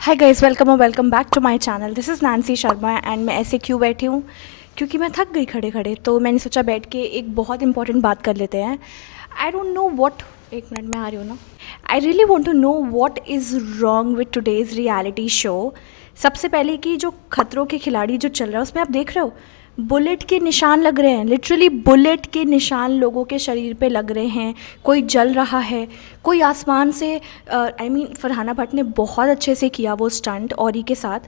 हाय guys, welcome और welcome back to my channel. This is Nancy Sharma and मैं ऐसे क्यों बैठी हूँ क्योंकि मैं थक गई खड़े खड़े। तो मैंने सोचा बैठ के एक बहुत इंपॉर्टेंट बात कर लेते हैं। आई डोंट नो व्हाट, एक मिनट में आ रही हूँ ना। I really want to know what is wrong with today's reality show. सबसे पहले कि जो खतरों के खिलाड़ी जो चल रहा है उसमें आप देख रहे हो बुलेट के निशान लग रहे हैं। लिटरली बुलेट के निशान लोगों के शरीर पे लग रहे हैं। कोई जल रहा है, कोई आसमान से फरहाना भट्ट ने बहुत अच्छे से किया वो स्टंट औरी के साथ।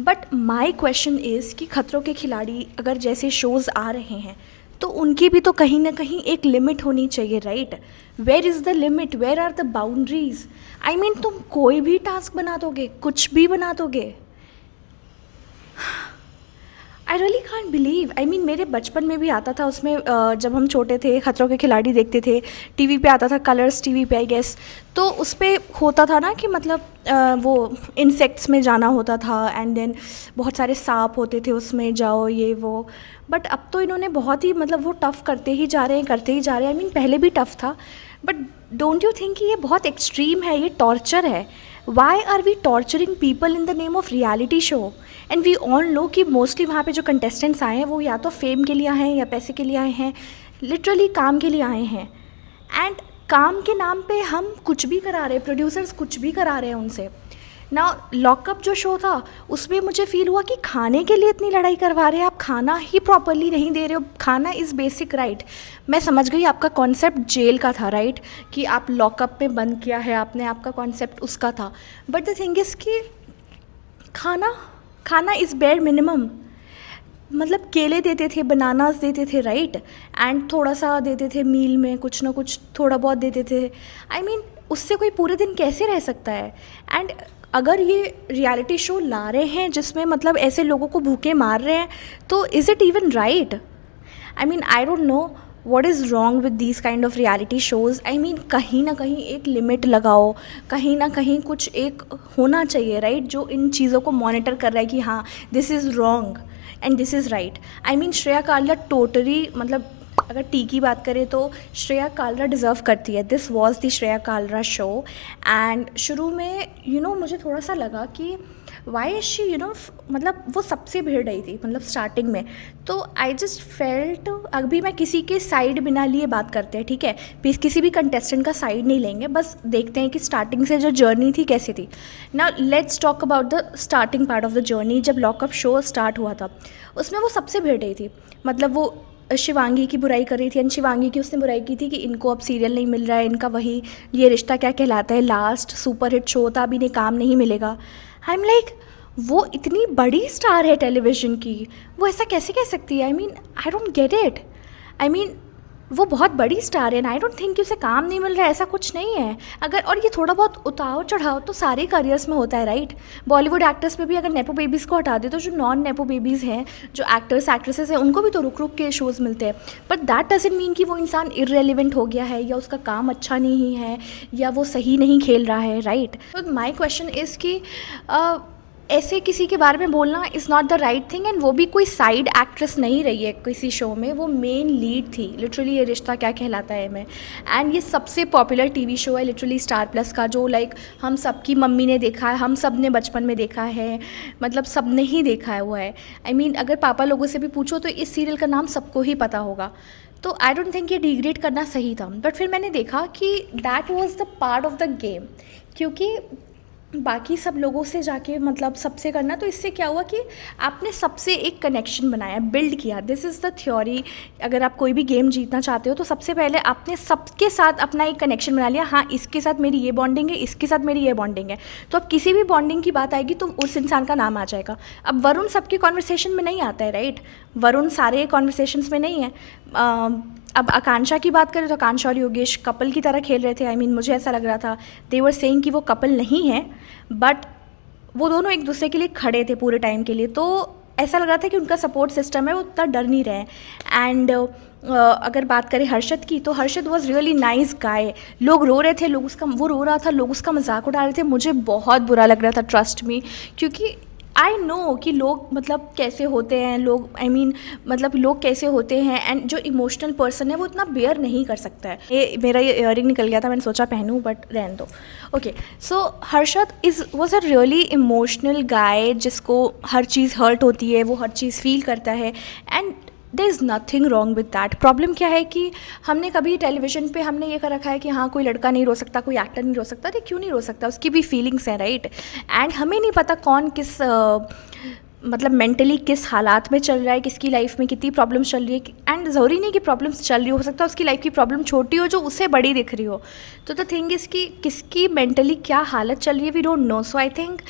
बट माई क्वेश्चन इज़ कि खतरों के खिलाड़ी अगर जैसे शोज़ आ रहे हैं तो उनकी भी तो कहीं ना कहीं एक लिमिट होनी चाहिए, right? Where is the limit, where are the boundaries? तुम कोई भी टास्क बना दोगे, कुछ भी बना दोगे। I really can't believe. मेरे बचपन में भी आता था उसमें, जब हम छोटे थे खतरों के खिलाड़ी देखते थे, टीवी पे आता था, कलर्स टीवी पे आई गेस। तो उस पर होता था ना कि मतलब वो इंसेक्ट्स में जाना होता था एंड देन बहुत सारे सांप होते थे उसमें, जाओ ये वो। बट अब तो इन्होंने बहुत ही मतलब वो टफ़ करते ही जा रहे हैं, करते ही जा रहे हैं। पहले भी टफ़ था, बट डोंट यू थिंक कि ये बहुत एक्सट्रीम है, ये टॉर्चर है? Why are we torturing people in the name of reality show? And we all know कि मोस्टली वहाँ पे जो कंटेस्टेंट्स आए हैं वो या तो फेम के लिए आए हैं या पैसे के लिए आए हैं, लिटरली काम के लिए आए हैं। एंड काम के नाम पे हम कुछ भी करा रहे हैं, प्रोड्यूसर्स कुछ भी करा रहे हैं उनसे ना। लॉकअप जो शो था उसमें मुझे फील हुआ कि खाने के लिए इतनी लड़ाई करवा रहे हैं, आप खाना ही प्रॉपरली नहीं दे रहे हो। खाना इज़ बेसिक राइट। मैं समझ गई आपका कॉन्सेप्ट जेल का था, राइट? कि आप लॉकअप में बंद किया है आपने, आपका कॉन्सेप्ट उसका था। बट द थिंग इज़ कि खाना खाना इज़ बेयर मिनिमम। मतलब केले देते थे, बनानास देते थे, राइट? एंड थोड़ा सा देते थे मील में, कुछ ना कुछ थोड़ा बहुत देते थे। उससे कोई पूरे दिन कैसे रह सकता है? एंड अगर ये रियलिटी शो ला रहे हैं जिसमें मतलब ऐसे लोगों को भूखे मार रहे हैं, तो is it even right? I don't know what is wrong with these kind of reality shows. कहीं ना कहीं एक लिमिट लगाओ, कहीं ना कहीं कुछ एक होना चाहिए, राइट? जो इन चीज़ों को मॉनिटर कर रहा है कि हाँ, this is wrong and this is right. Shreya काल्या टोटली, मतलब अगर टी की बात करें तो श्रेया कालरा डिज़र्व करती है। This was the Shreya Kalra show. And शुरू में मुझे थोड़ा सा लगा कि वाई इज शी मतलब वो सबसे भिड़ रही थी मतलब स्टार्टिंग में। तो आई जस्ट फेल्ट, अभी मैं किसी के साइड बिना लिए बात करते हैं, ठीक है? किसी भी कंटेस्टेंट का साइड नहीं लेंगे, बस देखते हैं कि स्टार्टिंग से जो जर्नी थी कैसी थी। Now let's talk about the starting part of the journey. जब लॉकअप शो स्टार्ट हुआ था उसमें वो सबसे भिड़ रही थी। मतलब वो शिवांगी की बुराई कर रही थी एंड शिवांगी की उसने बुराई की थी कि इनको अब सीरियल नहीं मिल रहा है, इनका वही ये रिश्ता क्या कहलाता है लास्ट सुपर हिट शो था, अब इन्हें काम नहीं मिलेगा। आई एम लाइक, वो इतनी बड़ी स्टार है टेलीविज़न की, वो ऐसा कैसे कह सकती है? I don't get it. I mean वो बहुत बड़ी स्टार है, आई डोंट थिंक कि उसे काम नहीं मिल रहा है, ऐसा कुछ नहीं है। अगर और ये थोड़ा बहुत उतार चढ़ाव तो सारे करियर्स में होता है, राइट? बॉलीवुड एक्टर्स में भी अगर नेपो बेबीज़ को हटा दे तो जो नॉन नेपो बेबीज़ हैं, जो एक्टर्स एक्ट्रेसेस हैं, उनको भी तो रुक रुक के शोज़ मिलते हैं। बट दैट डजंट मीन कि वो इंसान इररेलेवेंट हो गया है या उसका काम अच्छा नहीं है या वो सही नहीं खेल रहा है, राइट? तो माई क्वेश्चन इज़ कि ऐसे किसी के बारे में बोलना is not the right thing. And वो भी कोई साइड एक्ट्रेस नहीं रही है किसी शो में, वो मेन लीड थी। लिटरली ये रिश्ता क्या कहलाता है में, एंड ये सबसे पॉपुलर टीवी शो है लिटरली स्टार प्लस का, जो लाइक हम सबकी मम्मी ने देखा है, हम सब ने बचपन में देखा है, मतलब सब ने ही देखा है हुआ है। अगर पापा लोगों से भी पूछो तो इस सीरियल का नाम सबको ही पता होगा। तो आई डोंट थिंक ये डिग्रेड करना सही था। बट फिर मैंने देखा कि that was the part of the game, क्योंकि बाकी सब लोगों से जाके मतलब सबसे करना, तो इससे क्या हुआ कि आपने सबसे एक कनेक्शन बनाया, बिल्ड किया। This is the theory. अगर आप कोई भी गेम जीतना चाहते हो तो सबसे पहले आपने सबके साथ अपना एक कनेक्शन बना लिया। हाँ, इसके साथ मेरी ये बॉन्डिंग है, इसके साथ मेरी ये बॉन्डिंग है। तो अब किसी भी बॉन्डिंग की बात आएगी तो उस इंसान का नाम आ जाएगा। अब वरुण सबके कॉन्वर्सेशन में नहीं आता है, राइट? वरुण सारे कॉन्वर्सेशंस में नहीं है। अब आकांक्षा की बात करें तो आकांक्षा और योगेश कपल की तरह खेल रहे थे। मुझे ऐसा लग रहा था दे वर सेइंग कि वो कपल नहीं है, बट वो दोनों एक दूसरे के लिए खड़े थे पूरे टाइम के लिए। तो ऐसा लग रहा था कि उनका सपोर्ट सिस्टम है, वो उतना डर नहीं रहे। एंड अगर बात करें हर्षद की, तो Harshad was really nice guy. लोग रो रहे थे, वो रो रहा था, लोग उसका मजाक उड़ा रहे थे, मुझे बहुत बुरा लग रहा था, ट्रस्ट मी। क्योंकि आई नो कि लोग मतलब कैसे होते हैं, लोग मतलब लोग कैसे होते हैं, एंड जो इमोशनल पर्सन है वो इतना बेयर नहीं कर सकता है। ये मेरा ये इयरिंग निकल गया था, मैंने सोचा पहनूं बट रहने दो। Okay, so Harshad was a really emotional guy जिसको हर चीज़ हर्ट होती है, वो हर चीज़ फील करता है, and there is nothing wrong with that. Problem क्या है कि हमने कभी टेलीविजन पे हमने ये कर रखा है कि हाँ कोई लड़का नहीं रो सकता, कोई एक्टर नहीं रो सकता। अरे क्यों नहीं रो सकता, उसकी भी फीलिंग्स हैं, राइट। एंड हमें नहीं पता कौन किस मतलब मेंटली किस हालात में चल रहा है, किसकी लाइफ में कितनी प्रॉब्लम्स चल रही है, एंड ज़रूरी नहीं कि प्रॉब्लम्स चल रही हो सकता है उसकी लाइफ की प्रॉब्लम छोटी हो जो उसे बड़ी दिख रही हो। तो द थिंग इज़ कि किसकी मेंटली क्या हालत चल रही है, we don't know. So I think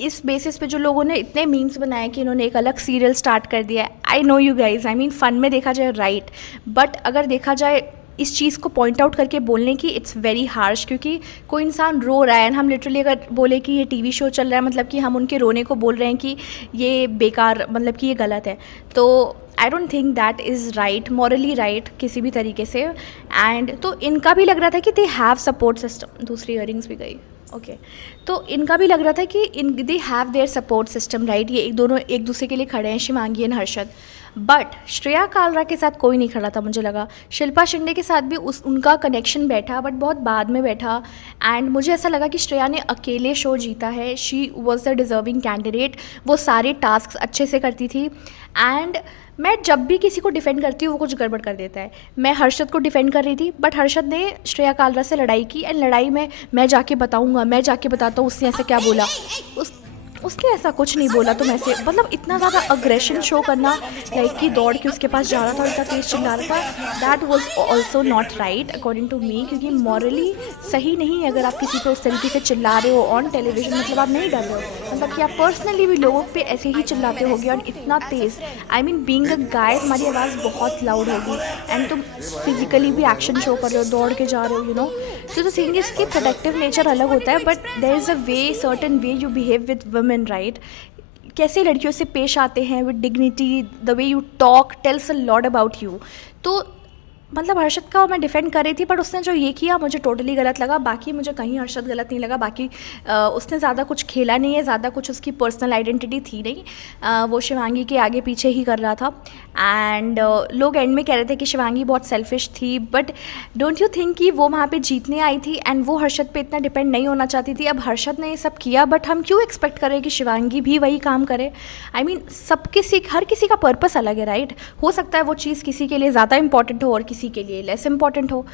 इस बेसिस पे जो लोगों ने इतने मीम्स बनाए कि इन्होंने एक अलग सीरियल स्टार्ट कर दिया है, I know you guys, I mean fun में देखा जाए राइट, बट अगर देखा जाए इस चीज़ को पॉइंट आउट करके बोलने की, इट्स वेरी हार्श। क्योंकि कोई इंसान रो रहा है, हम लिटरली अगर बोले कि ये टीवी शो चल रहा है मतलब कि हम उनके रोने को बोल रहे हैं कि ये बेकार, मतलब कि ये गलत है। तो I don't think that is right, morally right किसी भी तरीके से। एंड तो इनका भी लग रहा था कि दे हैव सपोर्ट सिस्टम। दूसरी इयरिंग्स भी गई, ओके। तो इनका भी लग रहा था कि they have their support system, right. ये दोनों एक दूसरे के लिए खड़े हैं, शिवांगी एंड हर्षद। बट श्रेया कालरा के साथ कोई नहीं खड़ा था, मुझे लगा। शिल्पा शिंदे के साथ भी उनका कनेक्शन बैठा, बट बहुत बाद में बैठा। एंड मुझे ऐसा लगा कि श्रेया ने अकेले शो जीता है, she was the deserving candidate. वो सारे टास्क अच्छे से करती थी। एंड मैं जब भी किसी को डिफेंड करती हूँ वो कुछ गड़बड़ कर देता है। मैं हर्षद को डिफेंड कर रही थी, बट हर्षद ने श्रेया कालरा से लड़ाई की, एंड लड़ाई में मैं जाके बताऊँगा, मैं जाके बताता हूँ उसने ऐसा क्या बोला। उसने ऐसा कुछ नहीं बोला। तुम ऐसे मतलब इतना ज़्यादा अग्रेशन शो करना, लाइक कि दौड़ के उसके पास जा रहा था और इतना तेज चिल्ला रहा था, that was also not right according to me. क्योंकि मॉरली सही नहीं है अगर आप किसी पे उस तरीके से चिल्ला रहे हो ऑन टेलीविजन, मतलब आप नहीं डर रहे हो, मतलब कि आप पर्सनली भी लोगों पे ऐसे ही चिल्लाते होगे और इतना तेज़। आई मीन बीइंग अ गाय, हमारी आवाज़ बहुत लाउड होगी, एंड तुम फिजिकली भी एक्शन शो कर रहे हो, दौड़ के जा रहे हो, यू नो। तो द थिंग इज़ कि प्रोटेक्टिव नेचर अलग होता है, but there is a way, certain way you behave with women, right. कैसे लड़कियों से पेश आते हैं with dignity, the way you talk tells a lot about you. तो मतलब हर्षद का मैं डिफेंड कर रही थी, बट उसने जो ये किया मुझे टोटली गलत लगा। बाकी मुझे कहीं हर्षद गलत नहीं लगा। बाकी उसने ज़्यादा कुछ खेला नहीं है, ज़्यादा कुछ उसकी पर्सनल आइडेंटिटी थी नहीं। वो शिवांगी के आगे पीछे ही कर रहा था। एंड लोग एंड में कह रहे थे कि शिवांगी बहुत सेल्फिश थी, बट डोंट यू थिंक कि वो वहाँ पे जीतने आई थी एंड वो हर्षद पे इतना डिपेंड नहीं होना चाहती थी। अब हर्षद ने ये सब किया, बट हम क्यों एक्सपेक्ट करें कि शिवांगी भी वही काम करे। आई मीन हर किसी का पर्पस अलग है, राइट। हो सकता है वो चीज़ किसी के लिए ज़्यादा इंपॉर्टेंट हो और किसी के लिए लेस इंपॉर्टेंट हो।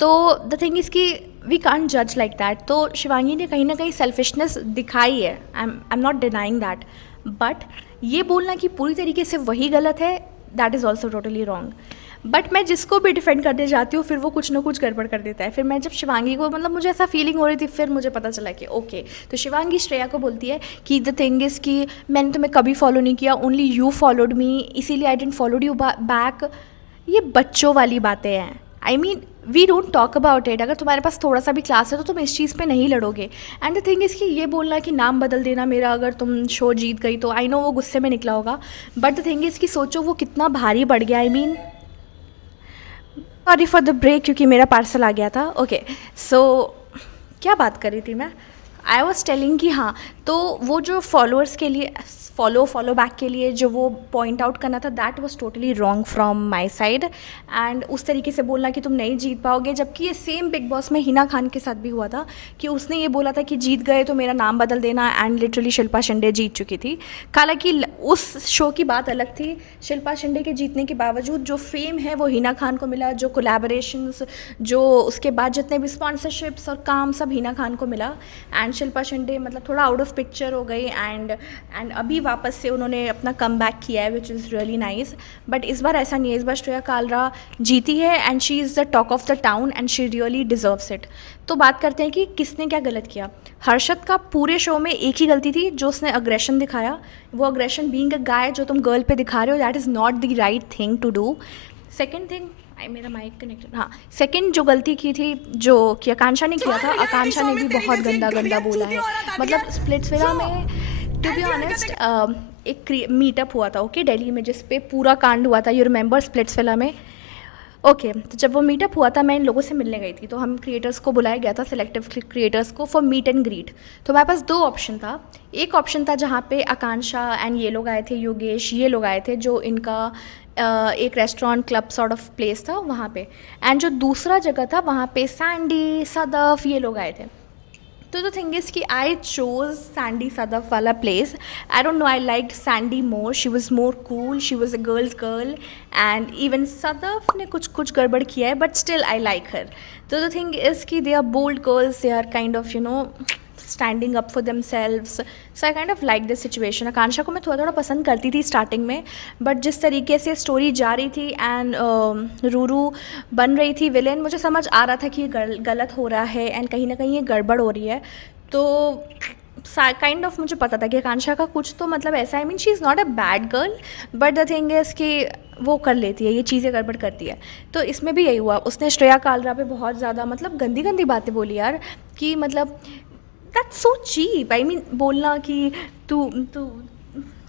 तो द थिंग इज़ कि वी कांट जज लाइक दैट। तो शिवांगी ने कहीं ना कहीं सेल्फिशनेस दिखाई है, I am not denying that, but ये बोलना कि पूरी तरीके से वही गलत है, that is also totally wrong. But मैं जिसको भी डिफेंड करने जाती हूँ फिर वो कुछ ना कुछ गड़बड़ कर देता है। फिर मैं जब शिवांगी को, मतलब मुझे ऐसा फीलिंग हो रही थी, फिर मुझे पता चला कि ओके। तो शिवांगी श्रेया को बोलती है कि द थिंग इज़ कि मैंने तुम्हें कभी फॉलो नहीं किया, ओनली यू फॉलोड मी, इसीलिए I didn't followed you back. ये बच्चों वाली बातें हैं। I mean we don't talk about it. अगर तुम्हारे पास थोड़ा सा भी क्लास है तो तुम इस चीज़ पे नहीं लड़ोगे। एंड द थिंग इज़ कि ये बोलना कि नाम बदल देना मेरा अगर तुम शो जीत गई तो, आई नो वो गुस्से में निकला होगा, बट द थिंग इज़ कि सोचो वो कितना भारी बढ़ गया। I mean sorry for the break, क्योंकि मेरा पार्सल आ गया था। ओके, सो क्या बात कर रही थी मैं? आई वॉज टेलिंग कि हाँ, तो वो जो फॉलोअर्स के लिए फॉलो बैक के लिए जो वो पॉइंट आउट करना था, that was totally wrong from my side. And उस तरीके से बोलना कि तुम नहीं जीत पाओगे, जबकि ये सेम बिग बॉस में हिना खान के साथ भी हुआ था कि उसने ये बोला था कि जीत गए तो मेरा नाम बदल देना, एंड लिटरली शिल्पा शिंदे जीत चुकी थी। हालांकि उस शो की बात अलग थी। शिल्पा शिंदे के जीतने के बावजूद जो फेम है वो हिना खान को मिला, जो कोलैबोरेशंस, जो उसके बाद जितने भी स्पॉन्सरशिप्स और काम सब हिना खान को मिला। एंड शिल्पा शिंदे मतलब थोड़ा आउट ऑफ पिक्चर हो गई, एंड अभी वापस से उन्होंने अपना कम बैक किया है, which is really nice. But इस बार ऐसा नहीं है, इस बार श्रेया कालरा जीती है and she is the talk of the town and she really deserves it. तो बात करते हैं कि किसने क्या गलत किया। हर्षद का पूरे शो में एक ही गलती थी, जो उसने अग्रेशन दिखाया। वो अग्रेशन बीइंग अ गाय जो तुम गर्ल पे दिखा रहे हो, that is not the right thing to do. Second thing, मेरा माइक कनेक्टेड, हाँ, सेकंड जो गलती की थी, जो कि आकांक्षा ने किया था, आकांक्षा ने भी बहुत गंदा बोला है। मतलब स्प्लिट्सविला में टू बी ऑनेस्ट एक मीटअप हुआ था, ओके, दिल्ली में, जिस पे पूरा कांड हुआ था। यू रिमेंबर स्प्लिट्सविला में ओके, तो जब वो मीटअप हुआ था मैं इन लोगों से मिलने गई थी, तो हम क्रिएटर्स को बुलाया गया था, सेलेक्टिव क्रिएटर्स को फॉर मीट एंड ग्रीट। तो हमारे पास दो ऑप्शन था। एक ऑप्शन था जहाँ पे आकांक्षा एंड ये लोग आए थे, योगेश, ये लोग आए थे, जो इनका एक restaurant club sort of place था वहाँ पे। एंड जो दूसरा जगह था वहाँ पे सैंडी, सदफ, ये लोग आए थे। तो द थिंग इज़ कि आई चोज सैंडी सदफ वाला place. I don't know, I like Sandy more, she was more cool, she was a girls girl. And even Sadaf ने कुछ कुछ गड़बड़ किया है, but still I like her. तो द थिंग इज़ कि they are bold girls, they are kind of standing up for themselves. So I kind of like this situation. Akanksha को मैं थोड़ा थोड़ा पसंद करती थी स्टार्टिंग में, बट जिस तरीके से स्टोरी जा रही थी एंड रूरू बन रही थी विलेन, मुझे समझ आ रहा था कि ये गलत हो रहा है एंड कहीं ना कहीं ये गड़बड़ हो रही है। तो काइंड ऑफ मुझे पता था कि आकांक्षा का कुछ तो मतलब ऐसा, I mean she is not a bad girl, but the thing is कि वो कर लेती है, ये चीज़ें गड़बड़ करती है। तो इसमें भी यही हुआ, उसने श्रेया कालरा पे बहुत ज़्यादा मतलब गंदी गंदी बातें बोली यार, कि मतलब that's so cheap. I mean बोलना कि तू तू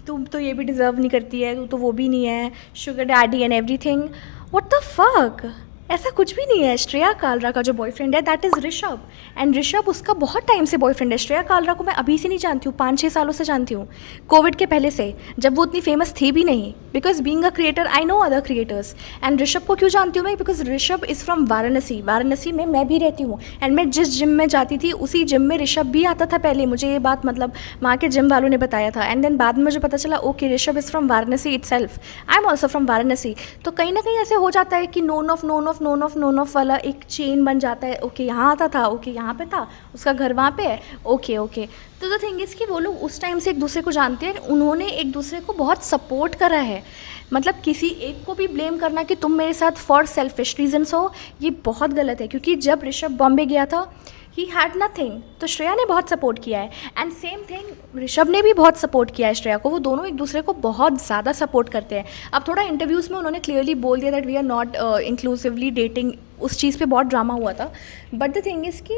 तू तो ये भी डिज़र्व नहीं करती है, तू तो वो भी नहीं है, sugar daddy and everything. What the fuck, ऐसा कुछ भी नहीं है। श्रेया कालरा का जो बॉयफ्रेंड है that is Rishabh, and Rishabh उसका बहुत टाइम से बॉयफ्रेंड है। श्रेया कालरा को मैं अभी से नहीं जानती हूँ, 5-6 सालों से जानती हूँ, कोविड के पहले से, जब वो उतनी फेमस थी भी नहीं। Because being a creator I know other creators. And Rishabh को क्यों जानती हूँ मैं? Because Rishabh is from Varanasi, Varanasi में मैं भी रहती हूँ, एंड मैं जिस जिम में जाती थी उसी जिम में ऋषभ भी आता था पहले। मुझे ये बात मतलब वहाँ के जिम वालों ने बताया था, एंड देन बाद में मुझे पता चला okay Rishabh is from Varanasi itself, I am also from Varanasi. तो कहीं ना कहीं ऐसे हो जाता है कि known of known of known of known of वाला एक चेन बन जाता है। ओके यहाँ आता था, ओके यहाँ पे था, उसका घर वहाँ पे है, ओके ओके। तो द थिंग इज़ कि वो लोग उस टाइम से एक दूसरे को जानते हैं, उन्होंने एक दूसरे को बहुत सपोर्ट करा है। मतलब किसी एक को भी ब्लेम करना कि तुम मेरे साथ फॉर सेल्फिश रीजन्स हो, ये बहुत गलत है। क्योंकि जब ऋषभ बॉम्बे गया था ही हैड नथिंग, तो श्रेया ने बहुत सपोर्ट किया है, एंड सेम थिंग ऋषभ ने भी बहुत सपोर्ट किया है श्रेया को। वो दोनों एक दूसरे को बहुत ज़्यादा सपोर्ट करते हैं। अब थोड़ा इंटरव्यूज़ में उन्होंने क्लियरली बोल दिया that we are not inclusively dating, उस चीज़ पे बहुत ड्रामा हुआ था। बट द थिंग इज़ कि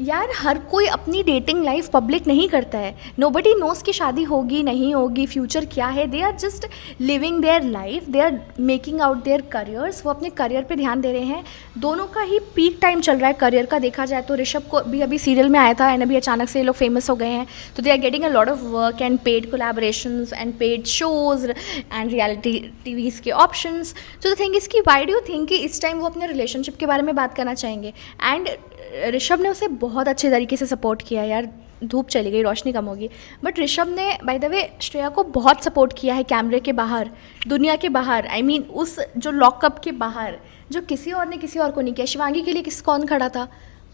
यार हर कोई अपनी डेटिंग लाइफ पब्लिक नहीं करता है। नोबडी नोज़ कि शादी होगी नहीं होगी, फ्यूचर क्या है। They are just living their life, they are making out their careers. वो अपने करियर पे ध्यान दे रहे हैं। दोनों का ही पीक टाइम चल रहा है करियर का, देखा जाए तो। ऋषभ को भी अभी सीरियल में आया था एंड अभी अचानक से ये लोग फेमस हो गए हैं, तो they are getting a lot of work and paid collaborations and paid shows and reality TVs के ऑप्शंस। तो द थिंग इज़ कि व्हाई डू यू थिंक कि इस टाइम वो अपने रिलेशनशिप के बारे में बात करना चाहेंगे? एंड ऋषभ ने उसे बहुत अच्छे तरीके से सपोर्ट किया यार। धूप चली गई, रोशनी कम होगी, बट ऋषभ ने बाय द वे श्रेया को बहुत सपोर्ट किया है कैमरे के बाहर, दुनिया के बाहर। आई मीन उस जो लॉकअप के बाहर, जो किसी और ने किसी और को नहीं किया। शिवांगी के लिए कौन खड़ा था?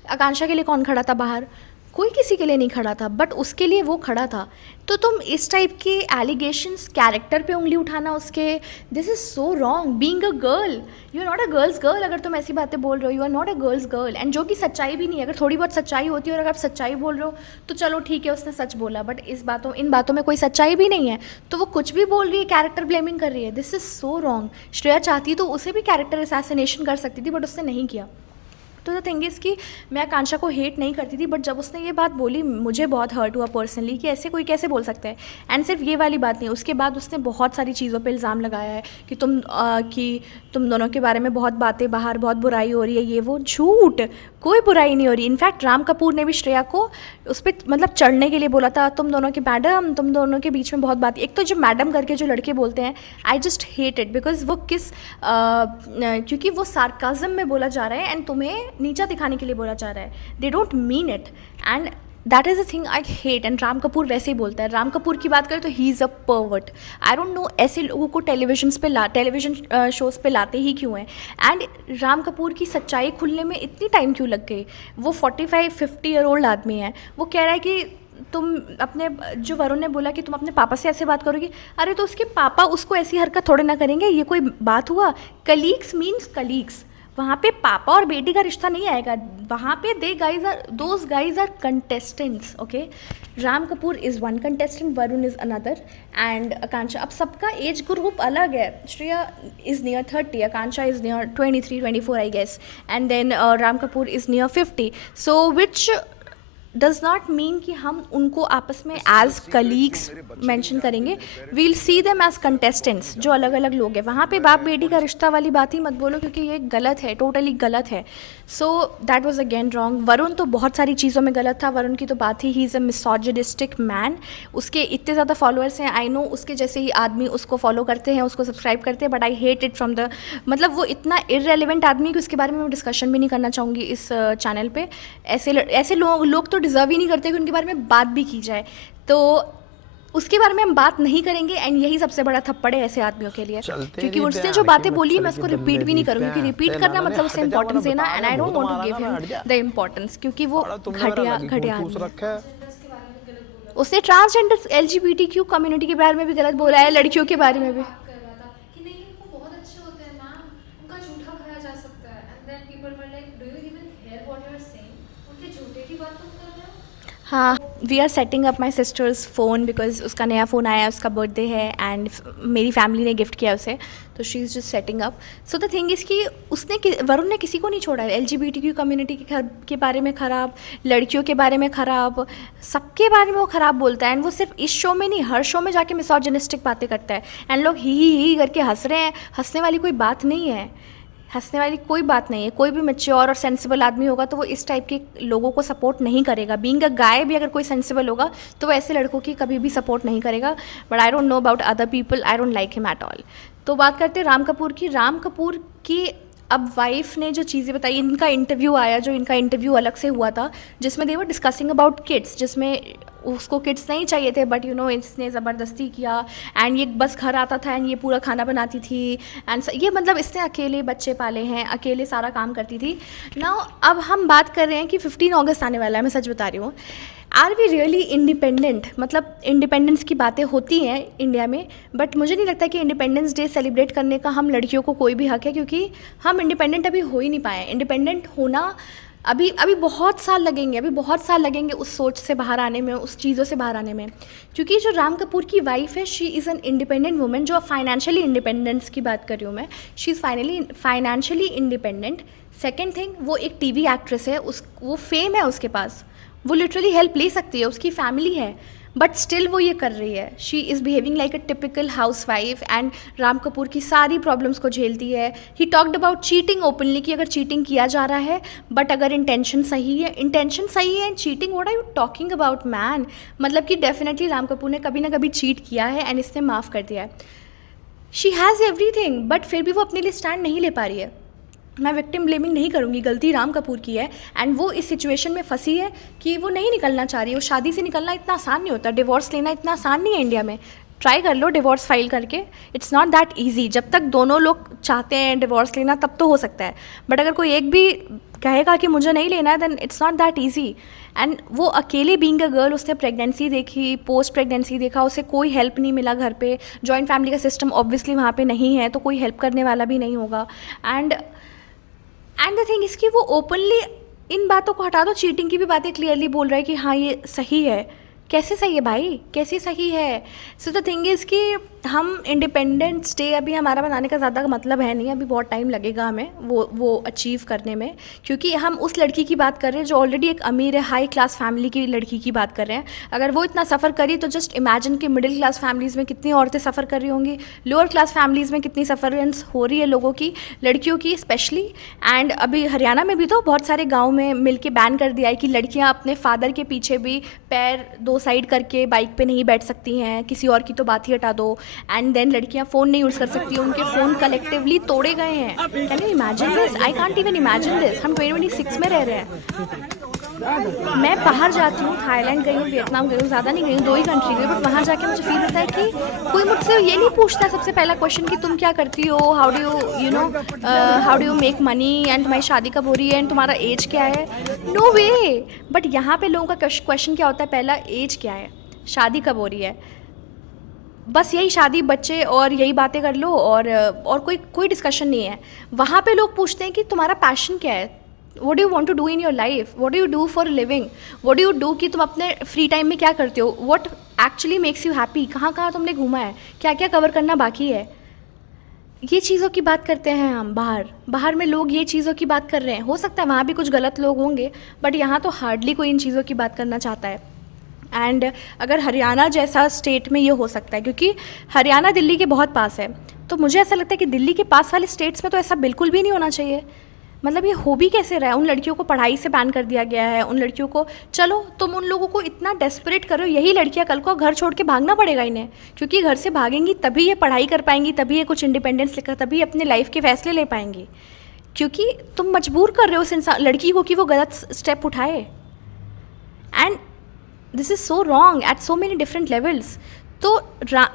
आकांक्षा के लिए कौन खड़ा था बाहर? कोई किसी के लिए नहीं खड़ा था, बट उसके लिए वो खड़ा था। तो तुम इस टाइप के एलिगेशंस, कैरेक्टर पे उंगली उठाना उसके, this is so wrong. Being a girl, you are not a girls girl. अगर तुम ऐसी बातें बोल रहे हो, you are not a girls girl. And जो कि सच्चाई भी नहीं है। अगर थोड़ी बहुत सच्चाई होती है और अगर आप सच्चाई बोल रहे हो तो चलो ठीक है, उसने सच बोला, बट इन बातों में कोई सच्चाई भी नहीं है। तो वो कुछ भी बोल रही है, कैरेक्टर ब्लेमिंग कर रही है, this is so wrong. Shreya चाहती तो उसे भी कैरेक्टर असैसिनेशन कर सकती थी, बट उसने नहीं किया। तो द थिंग इज़ कि मैं आकांक्षा को हेट नहीं करती थी, बट जब उसने ये बात बोली मुझे बहुत हर्ट हुआ पर्सनली, कि ऐसे कोई कैसे बोल सकता है। एंड सिर्फ ये वाली बात नहीं, उसके बाद उसने बहुत सारी चीज़ों पे इल्ज़ाम लगाया है कि तुम दोनों के बारे में बहुत बातें बाहर, बहुत बुराई हो रही है, ये वो। झूठ, कोई बुराई नहीं हो रही। इनफैक्ट राम कपूर ने भी श्रेया को उस पर मतलब चढ़ने के लिए बोला था, तुम दोनों के मैडम, तुम दोनों के बीच में बहुत बात। एक तो जो मैडम करके जो लड़के बोलते हैं, I just hate it, because वो क्योंकि वो सार्काज़म में बोला जा रहा है एंड तुम्हें नीचा दिखाने के लिए बोला जा रहा है। They don't mean it, and that is a thing I hate. And Ram Kapoor वैसे ही बोलता है। राम कपूर की बात करें तो he is a pervert. I don't no ऐसे लोगों को टेलीविजन शोज़ पे लाते ही क्यों हैं। एंड राम कपूर की सच्चाई खुलने में इतनी टाइम क्यों लग गई? वो 45-50 ईयर ओल्ड आदमी है। वो कह रहा है कि तुम अपने, जो वरुण ने बोला कि तुम अपने पापा से ऐसे बात करोगी, अरे तो उसके पापा उसको ऐसी हरकत थोड़े ना करेंगे। ये कोई बात हुआ? कलीग्स मीन्स कलीग्स, वहाँ पे पापा और बेटी का रिश्ता नहीं आएगा। वहाँ पे those guys are contestants, okay. Ram Kapoor is one contestant, Varun is another, and Akanksha. अब सबका एज ग्रुप अलग है। Shreya is near 30, Akanksha is near 23-24 I guess, and then Ram Kapoor is near 50। So which does not mean कि हम उनको आपस में एज कलीग्स मेंशन करेंगे. We'll see them as contestants, जो अलग अलग लोग हैं. वहाँ पे बाप बेटी का रिश्ता वाली बात ही मत बोलो, क्योंकि ये गलत है, टोटली गलत है. So that was again wrong. Varun तो बहुत सारी चीज़ों में गलत था. वरुण की तो बात he is a misogynistic man. उसके इतने ज़्यादा फॉलोअर्स हैं, आई नो उसके जैसे ही आदमी उसको फॉलो करते हैं, उसको सब्सक्राइब करते हैं, but I hate it from the, मतलब वो इतना इररेलेवेंट आदमी कि उसके बारे में मैं डिस्कशन भी नहीं करना चाहूँगी इस चैनल पे. ऐसे लोग तो डिज़र्व ही नहीं करते कि उनके बारे में बात भी की जाए. तो उसके बारे में हम बात नहीं करेंगे. एंड यही सबसे बड़ा थप्पड़ है ऐसे आदमियों के लिए, क्योंकि उसने जो बातें बोली है मैं उसको रिपीट भी नहीं करूँगी, क्योंकि रिपीट करना मतलब उसे इंपॉर्टेंस देना. And I don't want to give him the importance, क्योंकि वो घटिया आदमी है. उसने ट्रांसजेंडर एलजीबीटीक्यू कम्युनिटी के बारे में भी गलत बोला है, लड़कियों के बारे में भी. कि नहीं वो बहुत अच्छे होते हैं मैम, उनका झूठा खाया जा सकता है. And then people were like, do you even hear what you are saying? उनके झूठे की बात तुम कर रहे हो? हाँ, we are setting up my sister's phone, because उसका नया फ़ोन आया है, उसका बर्थडे है, एंड मेरी फैमिली ने गिफ्ट किया उसे, तो she is just setting up. So the thing is कि वरुण ने किसी को नहीं छोड़ा है. एलजीबीटीक्यू कम्युनिटी के बारे में ख़राब, लड़कियों के बारे में ख़राब, सबके बारे में वो ख़राब बोलता है. एंड वो सिर्फ इस शो में नहीं, हर शो में जाके मिसोजिनिस्टिक बातें करता है. एंड लोग ही करके हंस रहे हैं. हंसने वाली कोई बात नहीं है, हंसने वाली कोई बात नहीं है. कोई भी मैच्योर और सेंसिबल आदमी होगा तो वो इस टाइप के लोगों को सपोर्ट नहीं करेगा. बीइंग अ गाय भी अगर कोई सेंसिबल होगा तो वो ऐसे लड़कों की कभी भी सपोर्ट नहीं करेगा. But I don't know about other people, I don't like him at all. तो बात करते हैं राम कपूर की. राम कपूर की अब वाइफ ने जो चीज़ें बताई, इनका इंटरव्यू आया, जो इनका इंटरव्यू अलग से हुआ था, जिसमें दे वर डिस्कसिंग अबाउट किड्स, जिसमें उसको किड्स नहीं चाहिए थे, बट इसने ज़बरदस्ती किया. एंड ये बस घर आता था एंड ये पूरा खाना बनाती थी. एंड ये मतलब इसने अकेले बच्चे पाले हैं, अकेले सारा काम करती थी. नाउ अब हम बात कर रहे हैं कि 15 अगस्त आने वाला है, मैं सच बता रही हूँ. Are we really independent? मतलब इंडिपेंडेंस की बातें होती हैं इंडिया में, बट मुझे नहीं लगता कि इंडिपेंडेंस डे सेलिब्रेट करने का हम लड़कियों को कोई भी हक है, क्योंकि हम इंडिपेंडेंट अभी हो ही नहीं पाए. इंडिपेंडेंट होना अभी अभी बहुत साल लगेंगे, अभी बहुत साल लगेंगे उस सोच से बाहर आने में, उस चीज़ों से बाहर आने में. क्योंकि जो राम कपूर की वाइफ है, she is an independent women. जो फाइनेंशियली इंडिपेंडेंस की बात कर रही हूँ मैं, she is financially independent. Second thing, वो एक टीवी एक्ट्रेस है, वो फेम है उसके पास, वो लिटरली हेल्प ले सकती है, उसकी फैमिली है, बट स्टिल वो ये कर रही है. She is behaving like a typical house wife. And Ram Kapoor की सारी प्रॉब्लम्स को झेलती है. He talked about cheating openly, कि अगर चीटिंग किया जा रहा है, बट अगर इंटेंशन सही है and cheating, what are you talking about man? मतलब कि डेफिनेटली राम कपूर ने कभी ना कभी चीट किया है एंड इसने माफ़ कर दिया है. शी हैज़ एवरीथिंग, बट फिर भी वो अपने लिए स्टैंड नहीं ले पा रही है. मैं विक्टिम ब्लेमिंग नहीं करूँगी, गलती राम कपूर की है. एंड वो इस सिचुएशन में फंसी है कि वो नहीं निकलना चाह रही है. वो शादी से निकलना इतना आसान नहीं होता, डिवोर्स लेना इतना आसान नहीं है इंडिया में. ट्राई कर लो डिवोर्स फाइल करके, इट्स नॉट दैट ईजी. जब तक दोनों लोग चाहते हैं डिवोर्स लेना तब तो हो सकता है, बट अगर कोई एक भी कहेगा कि मुझे नहीं लेना है, then it's not that easy. And वो अकेले बीइंग अ गर्ल, उसने प्रेगनेंसी देखी, पोस्ट प्रेगनेंसी देखा, उसे कोई हेल्प नहीं मिला घर पे. जॉइंट फैमिली का सिस्टम ऑब्वियसली वहाँ पे नहीं है, तो कोई हेल्प करने वाला भी नहीं होगा. एंड द थिंग इसकी वो ओपनली इन बातों को हटा दो, चीटिंग की भी बातें क्लियरली बोल रहा है कि हाँ ये सही है. कैसे सही है भाई, कैसे सही है? सो द थिंग इज़ कि हम इंडिपेंडेंस डे अभी हमारा मनाने का ज़्यादा मतलब है नहीं, अभी बहुत टाइम लगेगा हमें वो अचीव करने में, क्योंकि हम उस लड़की की बात कर रहे हैं जो ऑलरेडी एक अमीर है, हाई क्लास फैमिली की लड़की की बात कर रहे हैं. अगर वो इतना सफ़र करी तो जस्ट इमेजिन कि मिडिल क्लास फैमिलीज़ में कितनी औरतें सफ़र कर रही होंगी, लोअर क्लास फैमिलीज़ में कितनी सफ़रेंस हो रही है लोगों की, लड़कियों की स्पेशली. एंड अभी हरियाणा में भी तो बहुत सारे गाँव में मिल के बैन कर दिया है कि लड़कियाँ अपने फादर के पीछे भी पैर दो साइड करके बाइक पे नहीं बैठ सकती हैं, किसी और की तो बात ही हटा दो. एंड देन लड़कियां फ़ोन नहीं यूज़ कर सकती, उनके फ़ोन कलेक्टिवली तोड़े गए हैं. Can you imagine this? I can't even imagine this. हम 2026 में रह रहे हैं. मैं बाहर जाती हूँ, थाईलैंड गई हूँ, वियतनाम गई हूँ, ज़्यादा नहीं गई हूँ, 2 ही कंट्री गई, बट वहाँ जाके मुझे फील होता है कि कोई मुझसे ये नहीं पूछता सबसे पहला क्वेश्चन कि तुम क्या करती हो, how do you make money, and तुम्हारी शादी कब हो रही है, एंड तुम्हारा एज क्या है. No way. बट यहाँ पे लोगों का क्वेश्चन क्या होता है, पहला एज क्या है, शादी कब हो रही है, बस यही शादी बच्चे और यही बातें कर लो, और कोई डिस्कशन नहीं है. वहाँ पे लोग पूछते हैं कि तुम्हारा पैशन क्या है, what do you want to do in your life, what do you do for living, what do you do, कि तुम अपने फ्री टाइम में क्या करते हो, what actually makes you happy, कहाँ कहाँ तुमने घूमा है, क्या क्या कवर करना बाकी है. ये चीज़ों की बात करते हैं हम बाहर, बाहर में लोग ये चीज़ों की बात कर रहे हैं। हो सकता है वहाँ भी कुछ गलत लोग होंगे, बट यहाँ तो हार्डली कोई इन चीज़ों की बात करना चाहता है। एंड अगर हरियाणा जैसा स्टेट में ये हो सकता है, क्योंकि हरियाणा दिल्ली के बहुत पास है, तो मुझे ऐसा लगता है कि दिल्ली के पास वाले स्टेट्स में तो ऐसा बिल्कुल भी नहीं होना चाहिए। मतलब ये हो भी कैसे रहा है? उन लड़कियों को पढ़ाई से बैन कर दिया गया है, उन लड़कियों को, चलो तुम उन लोगों को इतना डेस्परेट करो, यही लड़कियां कल को घर छोड़ के भागना पड़ेगा इन्हें, क्योंकि घर से भागेंगी तभी ये पढ़ाई कर पाएंगी, तभी ये कुछ इंडिपेंडेंस लेकर, तभी अपने लाइफ के फैसले ले पाएंगी, क्योंकि तुम मजबूर कर रहे हो उस इंसान लड़की को कि वो गलत स्टेप उठाए। And this is so wrong at so many different levels. तो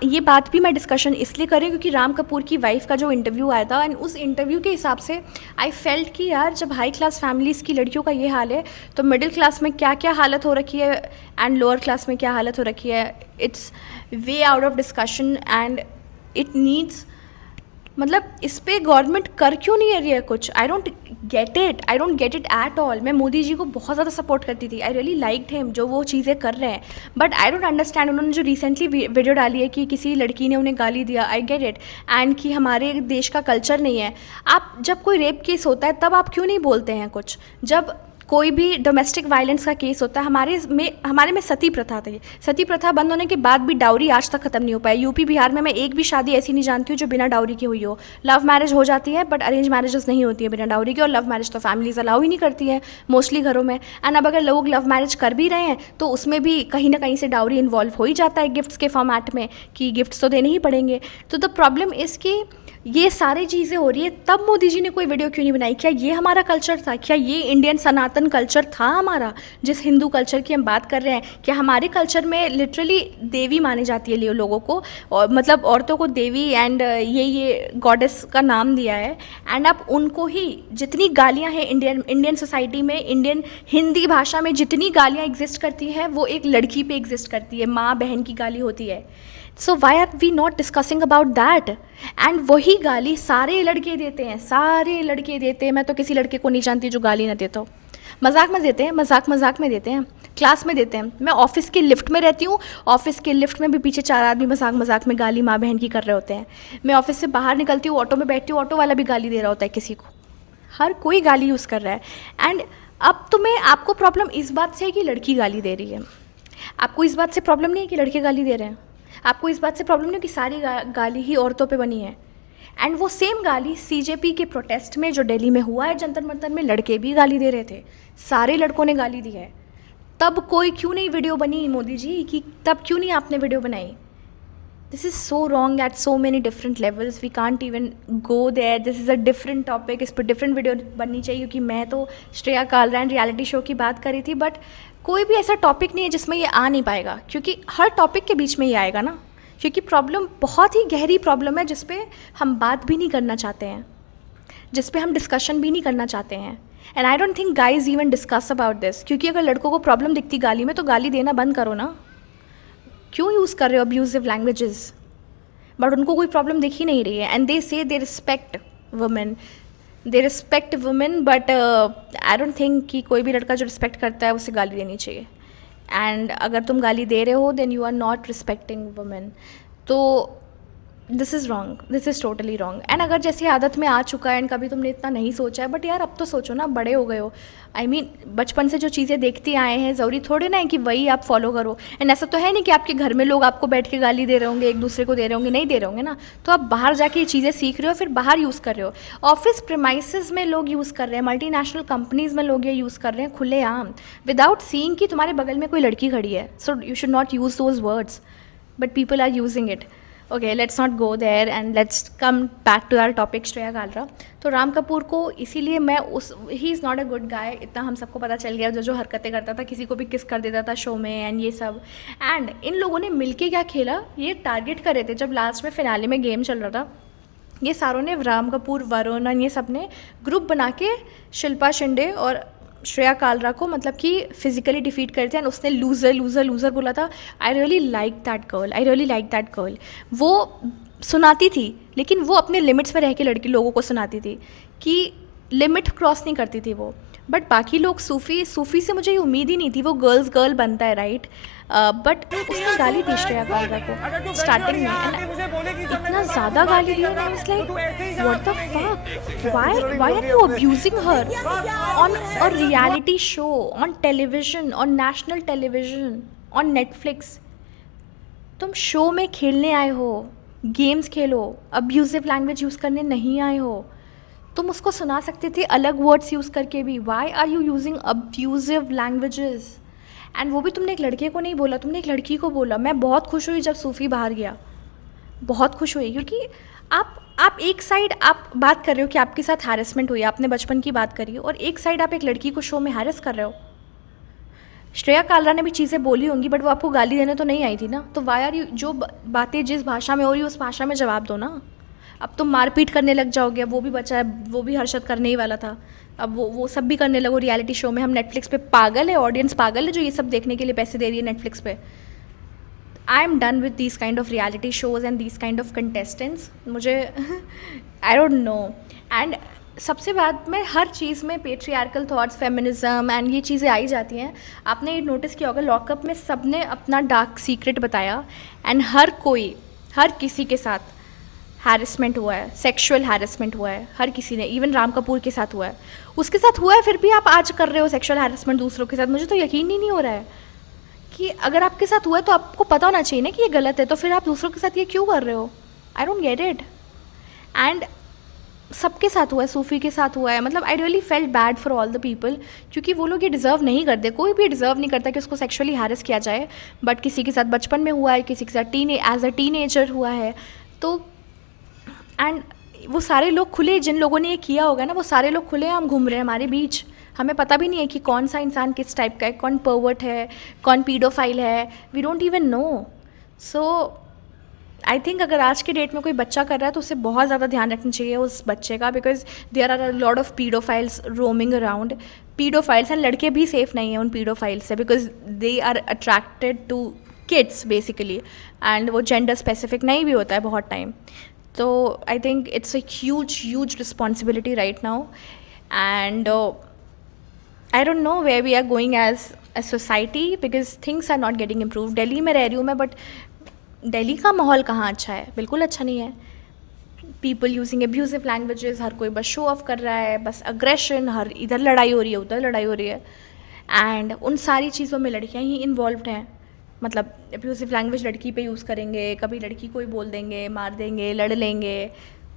ये बात भी मैं डिस्कशन इसलिए कर रही हूँ क्योंकि राम कपूर की वाइफ का जो इंटरव्यू आया था, एंड उस इंटरव्यू के हिसाब से आई फेल्ट कि यार जब हाई क्लास फैमिलीज़ की लड़कियों का ये हाल है, तो मिडिल क्लास में क्या क्या हालत हो रखी है एंड लोअर क्लास में क्या हालत हो रखी है। It's way out of discussion and it needs, मतलब इस पे गवर्नमेंट कर क्यों नहीं रही है कुछ? I don't get it at all. मैं मोदी जी को बहुत ज़्यादा सपोर्ट करती थी, आई रियली लाइक्ड हिम जो वो चीज़ें कर रहे हैं, बट आई डोंट अंडरस्टैंड। उन्होंने जो रिसेंटली वीडियो डाली है कि किसी लड़की ने उन्हें गाली दिया, आई गेट इट, एंड कि हमारे देश का कल्चर नहीं है। आप जब कोई रेप केस होता है तब आप क्यों नहीं बोलते हैं कुछ? जब कोई भी डोमेस्टिक वायलेंस का केस होता है, हमारे में सती प्रथा थी, सती प्रथा बंद होने के बाद भी डाउरी आज तक खत्म नहीं हो पाई। यूपी बिहार में मैं एक भी शादी ऐसी नहीं जानती हूँ जो बिना डाउरी की हुई हो। लव मैरिज हो जाती है बट अरेंज मैरिजेस नहीं होती है बिना डाउरी के, और लव मैरिज तो फैमिलीज अलाउ ही नहीं करती है मोस्टली घरों में। एंड अब अगर लोग लव मैरिज कर भी रहे हैं तो उसमें भी कहीं ना कहीं से डाउरी इन्वॉल्व हो ही जाता है गिफ्ट्स के फॉर्मेट में, कि गिफ्ट्स तो देने ही पड़ेंगे। तो द प्रॉब्लम इज़ कि ये सारी चीज़ें हो रही है, तब मोदी जी ने कोई वीडियो क्यों नहीं बनाई? क्या ये हमारा कल्चर था? क्या ये इंडियन सनातन कल्चर था हमारा, जिस हिंदू कल्चर की हम बात कर रहे हैं? क्या हमारे कल्चर में लिटरली देवी मानी जाती है लोगों को, और मतलब औरतों को देवी एंड ये गॉडेस का नाम दिया है, एंड अब उनको ही जितनी गालियाँ हैं इंडियन सोसाइटी में, इंडियन हिंदी भाषा में जितनी गालियाँ एग्जिस्ट करती हैं वो एक लड़की पे एग्जिस्ट करती है, माँ बहन की गाली होती है। So why are we not discussing about that? And वही गाली सारे लड़के देते हैं, सारे लड़के देते हैं। मैं तो किसी लड़के को नहीं जानती जो गाली ना देता हो। मजाक में देते हैं, मजाक में देते हैं, क्लास में देते हैं। मैं ऑफिस के लिफ्ट में रहती हूँ, ऑफिस के लिफ्ट में भी पीछे 4 आदमी मजाक में गाली माँ बहन की कर रहे होते हैं। मैं ऑफिस से बाहर निकलती हूँ, ऑटो में बैठती हूँ, ऑटो वाला भी गाली दे रहा होता है किसी को। हर कोई गाली यूज़ कर रहा है। एंड अब आपको प्रॉब्लम इस बात से है कि लड़की गाली दे रही है, आपको इस बात से प्रॉब्लम नहीं है कि लड़के गाली दे रहे हैं, आपको इस बात से प्रॉब्लम नहीं है कि सारी गाली ही औरतों पे बनी है। एंड वो सेम गाली सीजेपी के प्रोटेस्ट में जो दिल्ली में हुआ है जंतर मंतर में, लड़के भी गाली दे रहे थे, सारे लड़कों ने गाली दी है। तब कोई क्यों नहीं वीडियो बनी मोदी जी कि तब क्यों नहीं आपने वीडियो बनाई? This is so wrong at so many different levels, we can't even go there. This is a different topic, इस पर डिफरेंट वीडियो बननी चाहिए, क्योंकि मैं तो Shreya Kalra and reality show की बात करी थी, बट कोई भी ऐसा टॉपिक नहीं है जिसमें ये आ नहीं पाएगा, क्योंकि हर टॉपिक के बीच में ये आएगा ना, क्योंकि प्रॉब्लम बहुत ही गहरी प्रॉब्लम है जिस पे हम बात भी नहीं करना चाहते हैं, जिस पे हम डिस्कशन भी नहीं करना चाहते हैं। And I don't think guys even discuss about this, क्योंकि अगर लड़कों को प्रॉब्लम दिखती गाली में तो गाली देना बंद करो ना। क्यों यूज़ कर रहे हो अब्यूजिव लैंग्वेजेस? बट उनको कोई प्रॉब्लम दिख ही नहीं रही है, एंड दे से they respect women, but I don't think कि कोई भी लड़का जो रिस्पेक्ट करता है उसे गाली देनी चाहिए। एंड अगर तुम गाली दे रहे हो then you are not respecting women. तो this is wrong, this is totally wrong. And अगर जैसे आदत में आ चुका है एंड कभी तुमने इतना नहीं सोचा है, बट यार अब तो सोचो ना, बड़े हो गए हो। आई मीन बचपन से जो चीज़ें देखते आए हैं, ज़रूरी थोड़े ना है कि वही आप फॉलो करो। एंड ऐसा तो है नहीं कि आपके घर में लोग आपको बैठ के गाली दे रहे होंगे, एक दूसरे को दे रहे होंगे, नहीं दे रहे होंगे ना। तो आप बाहर जाके ये चीज़ें सीख रहे हो, फिर बाहर यूज़ कर रहे हो। ऑफिस प्रेमाइसेस में लोग यूज़ कर रहे हैं, मल्टीनेशनल कंपनीज़ में लोग ये यूज़ कर रहे हैं खुलेआम, विदाउट सीइंग कि तुम्हारे बगल में कोई लड़की खड़ी है। So you should not use those words, but people are using it. Okay, let's not go there and let's come back to our topic, Shreya Kalra. तो राम कपूर को इसीलिए मैं ही is not a good guy, इतना हम सबको पता चल गया। जो हरकतें करता था, किसी को भी किस कर देता था शो में एंड ये सब। एंड इन लोगों ने मिलके क्या खेला, ये टारगेट कर रहे थे। जब लास्ट में फिनाले में गेम चल रहा था, ये सारों ने, राम कपूर, वरुण, ये सब ने ग्रुप बना के शिल्पा शिंदे और श्रेया कालरा को मतलब कि फिजिकली डिफीट करते हैं। उसने लूज़र बोला था। I really like that girl. वो सुनाती थी, लेकिन वो अपने लिमिट्स में रह के लोगों को सुनाती थी, कि लिमिट क्रॉस नहीं करती थी वो। बट बाकी लोग सूफ़ी से मुझे ये उम्मीद ही नहीं थी, वो गर्ल बनता है राइट। बट उसने गाली दी श्रेया कालरा को स्टार्टिंग में, एंड इतना ज़्यादा गाली दी, and I was like what the fuck, why are you abusing her on a reality show, on television, on national television, on Netflix. तुम शो में खेलने आए हो, गेम्स खेलो, अब्यूजिव लैंग्वेज यूज़ करने नहीं आए हो। तुम उसको सुना सकते थे अलग वर्ड्स यूज़ करके भी। Why are you using abusive languages? And वो भी तुमने एक लड़के को नहीं बोला, तुमने एक लड़की को बोला। मैं बहुत खुश हुई जब सूफ़ी बाहर गया, बहुत खुश हुई, क्योंकि आप एक साइड आप बात कर रहे हो कि आपके साथ हैरेसमेंट हुई, आपने बचपन की बात करी, और एक साइड आप एक लड़की को शो में हैरेस कर रहे हो। श्रेया कालरा ने भी चीज़ें बोली होंगी, बट वो आपको गाली देने तो नहीं आई थी ना। तो वाई आर यू, जो बातें जिस भाषा में हो रही है उस भाषा में जवाब दो ना। अब तुम मारपीट करने लग जाओगे, अब वो भी बचा है, वो भी हर्षद करने ही वाला था, अब वो सब भी करने लगो रियलिटी शो में। हम नेटफ्लिक्स पे पागल है, ऑडियंस पागल है जो ये सब देखने के लिए पैसे दे रही है नेटफ्लिक्स पे। I am done with these kind of reality shows and these kind of contestants. मुझे आई डोंट नो। एंड सबसे बाद में हर चीज़ में पेट्रियार्कल थॉट्स, फेमिनिज्म एंड ये चीज़ें आई जाती हैं। आपने ये नोटिस किया होगा, लॉकअप में सब ने अपना डार्क सीक्रेट बताया, एंड हर किसी के साथ हैरेसमेंट हुआ है, सेक्सुअल हैरेसमेंट हुआ है, हर किसी ने। इवन राम कपूर के साथ हुआ है, उसके साथ हुआ है, फिर भी आप आज कर रहे हो सेक्सुअल हैरेसमेंट दूसरों के साथ। मुझे तो यकीन ही नहीं हो रहा है कि अगर आपके साथ हुआ है तो आपको पता होना चाहिए ना कि ये गलत है, तो फिर आप दूसरों के साथ ये क्यों कर रहे हो? I don't get it. And सबके साथ हुआ है, सूफ़ी के साथ हुआ है। मतलब I really felt bad for all the people, क्योंकि वो लोग ये डिज़र्व नहीं करते, कोई भी डिज़र्व नहीं करता कि उसको सेक्सुअली हैरेस किया जाए। बट किसी के साथ बचपन में हुआ है, किसी के साथ एज अ टीनेजर हुआ है। तो एंड वो सारे लोग खुले, जिन लोगों ने ये किया होगा ना, वो सारे लोग खुले हम घूम रहे हैं हमारे बीच। हमें पता भी नहीं है कि कौन सा इंसान किस टाइप का है, कौन पर्वर्ट है, कौन पीडोफाइल है। We don't even know. So I think अगर आज के डेट में कोई बच्चा कर रहा है तो उसे बहुत ज़्यादा ध्यान रखना चाहिए उस बच्चे का, because there are a lot of pedophiles roaming around. Pedophiles and लड़के भी सेफ़ नहीं हैं उन पीडोफाइल्स से, because they are attracted to kids basically, and वो जेंडर स्पेसिफिक नहीं भी होता है बहुत टाइम। तो I think it's a huge responsibility right now, and I don't know where we are going as a society, because things are not getting improve. Delhi में रह रही हूँ मैं, बट दिल्ली का माहौल कहाँ अच्छा है? बिल्कुल अच्छा नहीं है। पीपल यूजिंग एब्यूजिव लैंग्वेजेस, हर कोई बस शो ऑफ कर रहा है, बस अग्रेशन, हर इधर लड़ाई हो रही है, उधर लड़ाई हो रही है, एंड उन सारी चीज़ों में लड़कियाँ ही इन्वॉल्व्ड हैं। मतलब एब्यूजिव लैंग्वेज लड़की पे यूज़ करेंगे, कभी लड़की को ही बोल देंगे, मार देंगे, लड़ लेंगे।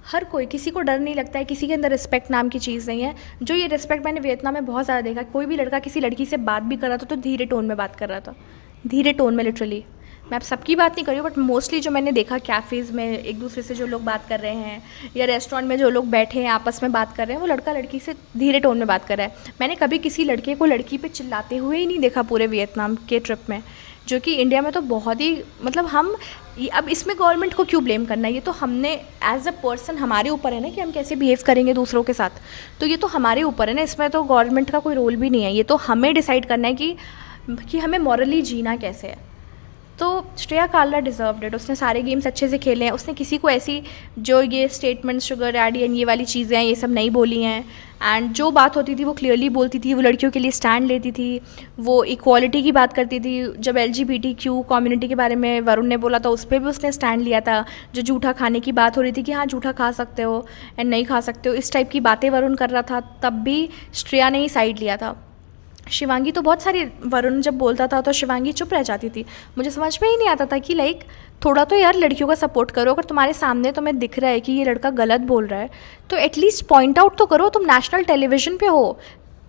हर कोई, किसी को डर नहीं लगता है, किसी के अंदर रिस्पेक्ट नाम की चीज़ नहीं है। जो ये रिस्पेक्ट मैंने वियतनाम में बहुत ज़्यादा देखा, कोई भी लड़का किसी लड़की से बात भी कर रहा था तो धीरे टोन में बात कर रहा था, धीरे टोन में लिटरली। मैं अब सबकी बात नहीं कर रही हूँ, बट मोस्टली जो मैंने देखा कैफ़ेज़ में एक दूसरे से जो लोग बात कर रहे हैं, या रेस्टोरेंट में जो लोग बैठे हैं आपस में बात कर रहे हैं, वो लड़का लड़की से धीरे टोन में बात कर रहा है। मैंने कभी किसी लड़के को लड़की पे चिल्लाते हुए ही नहीं देखा पूरे वियतनाम के ट्रिप में, जो कि इंडिया में तो बहुत ही, मतलब हम अब इसमें गवर्नमेंट को क्यों ब्लेम करना है? ये तो हमने एज अ पर्सन, हमारे ऊपर है ना कि हम कैसे बिहेव करेंगे दूसरों के साथ। तो ये तो हमारे ऊपर है ना, इसमें तो गवर्नमेंट का कोई रोल भी नहीं है। ये तो हमें डिसाइड करना है कि हमें मॉरली जीना कैसे है। तो श्रेया कालरा डिज़र्व्ड इट। उसने सारे गेम्स अच्छे से खेले हैं, उसने किसी को ऐसी जो ये स्टेटमेंट शुगर डैडी एंड ये वाली चीज़ें हैं ये सब नहीं बोली हैं। एंड जो बात होती थी वो क्लियरली बोलती थी, वो लड़कियों के लिए स्टैंड लेती थी, वो इक्वालिटी की बात करती थी। जब LGBTQ कम्युनिटी के बारे में वरुण ने बोला था, उस पर भी उसने स्टैंड लिया था। जो जूठा खाने की बात हो रही थी कि हाँ जूठा खा सकते हो एंड नहीं खा सकते हो, इस टाइप की बातें वरुण कर रहा था, तब भी श्रेया ने ही साइड लिया था। शिवांगी तो बहुत सारी, वरुण जब बोलता था तो शिवांगी चुप रह जाती थी। मुझे समझ में ही नहीं आता था कि लाइक थोड़ा तो यार लड़कियों का सपोर्ट करो। अगर तुम्हारे सामने तुम्हें दिख रहा है कि ये लड़का गलत बोल रहा है तो एटलीस्ट पॉइंट आउट तो करो। तुम नेशनल टेलीविज़न पे हो,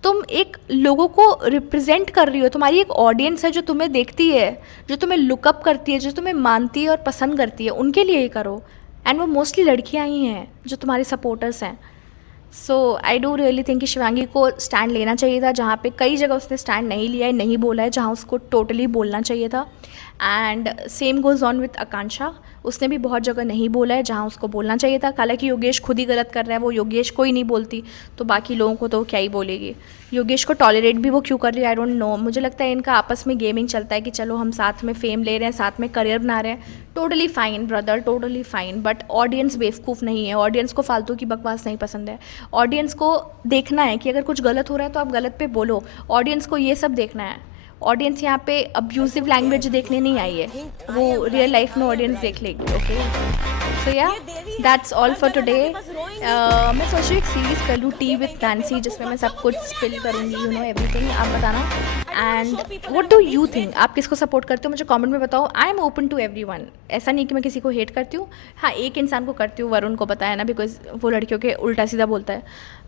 तुम एक लोगों को रिप्रेजेंट कर रही हो, तुम्हारी एक ऑडियंस है जो तुम्हें देखती है, जो तुम्हें लुकअप करती है, जो तुम्हें मानती है और पसंद करती है, उनके लिए ही करो। एंड वो मोस्टली लड़कियाँ ही हैं जो तुम्हारे सपोर्टर्स हैं। सो आई डू रियली थिंक कि शिवांगी को स्टैंड लेना चाहिए था, जहाँ पे कई जगह उसने स्टैंड नहीं लिया है, नहीं बोला है, जहाँ उसको टोटली बोलना चाहिए था। And same goes on with Akanksha, उसने भी बहुत जगह नहीं बोला है जहाँ उसको बोलना चाहिए था। हालांकि योगेश खुद ही गलत कर रहा है, वो योगेश को ही नहीं बोलती तो बाकी लोगों को तो क्या ही बोलेगी। योगेश को टॉलरेट भी वो क्यों कर रही है आई डोंट नो। मुझे लगता है इनका आपस में गेमिंग चलता है कि चलो हम साथ में फेम ले रहे हैं, साथ में करियर बना रहे हैं। Totally fine brother, totally fine, but audience बेवकूफ़ नहीं है, ऑडियंस को फालतू की बकवास नहीं पसंद है। ऑडियंस को देखना है कि अगर कुछ गलत हो रहा है तो आप गलत पे बोलो, ऑडियंस को ये सब देखना है। ऑडियंस यहाँ पे अब्यूजिव लैंग्वेज देखने नहीं आई है, वो रियल लाइफ में ऑडियंस देख लेगी। ओके, सो या दैट्स ऑल फॉर टुडे। मैं सोच रही हूँ एक सीरीज़ कर लूँ टी विथ नैन्सी, जिसमें मैं सब कुछ स्पिल करूँगी, यू नो एवरीथिंग। आप बताना and what do you think, आप किसको सपोर्ट करते हो मुझे कमेंट में बताओ। I am open to everyone, ऐसा नहीं कि मैं किसी को हेट करती हूँ। हाँ, एक इंसान को करती हूँ, वरुण को पता है ना, बिकॉज वो लड़कियों के उल्टा सीधा बोलता है,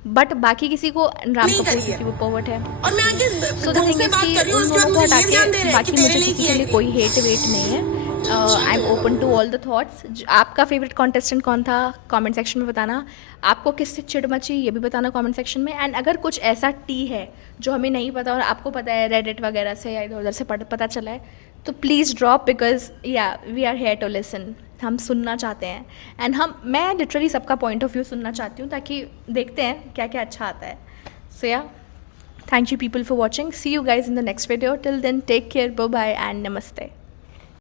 बट बाकी किसी को राम कपूर क्योंकि वो पोवर्ट है। और मैं आगे सो द थिंग इज कि उन दोनों को हटा के बाकी मुझे किसी के लिए कोई हेट वेट नहीं है। I am open to all the thoughts. आपका फेवरेट कॉन्टेस्टेंट कौन था कमेंट सेक्शन में बताना। आपको किससे चिढ़ मची ये भी बताना कमेंट सेक्शन में। एंड अगर कुछ ऐसा टी है जो हमें नहीं पता और आपको पता है रेडिट वगैरह से या इधर उधर से पता चला है तो please drop, because yeah we are here to listen. हम सुनना चाहते हैं एंड मैं लिटरली सबका पॉइंट ऑफ व्यू सुनना चाहती हूँ ताकि देखते हैं क्या क्या अच्छा आता है। So yeah thank you people for watching, see you guys in the next video. Till then take care, bye bye and नमस्ते।